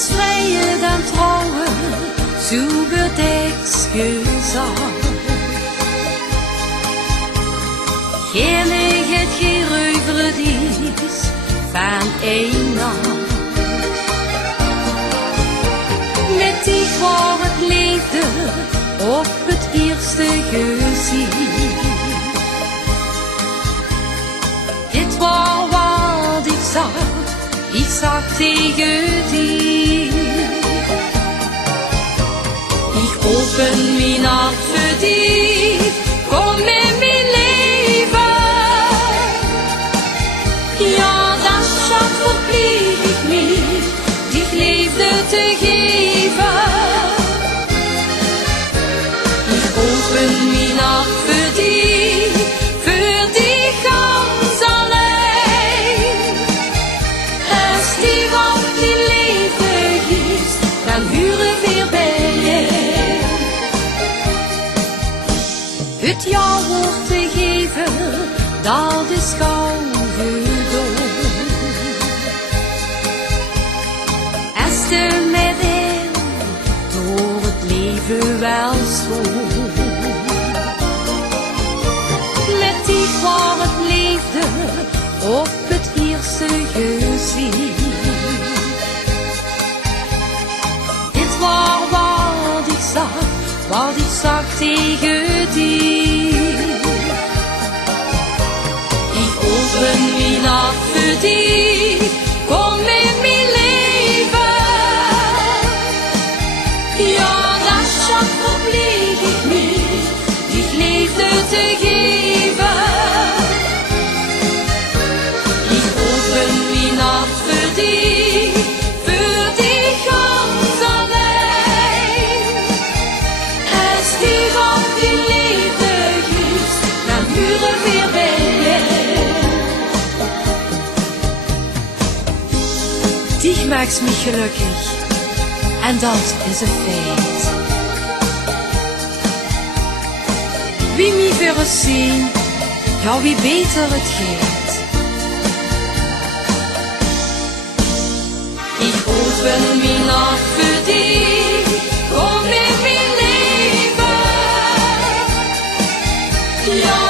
ist freier dann Trauen, so wird es gesagt. Heerlijk het geruivere dies van een nacht. Met dich war het liefde op het eerste gezicht. Dit was wat ik zag tegen dich. Ich open mijn hart für dich, komm in mijn leven. Ja, das schat verplicht ich mich, dich liefde te geven. Ich open mijn hart für dich ganz allein. Als die wat die liefde gibst, dan huren wir bijeen. Het jou wordt te geven, dat is gauw gedaan. Als je met hem door het leven wel schoon. Met dich was het liefde op het eerste gezicht. Dit was wat ik zag tegen dich. Ich open mijn hart für dich, komm in mijn leven. Ja, das schat verplicht ich mich, dich liefde te geven. Ich open mijn hart für dich ganz allein. Als die wat die liefde gibst, dan huren wir bijeen. Dich maakt mich gelukkig, en dat is een feit. Wie mij voor zien, ja wie beter het gaat. Ich open mijn hart für dich, komm in mijn leven. Ja.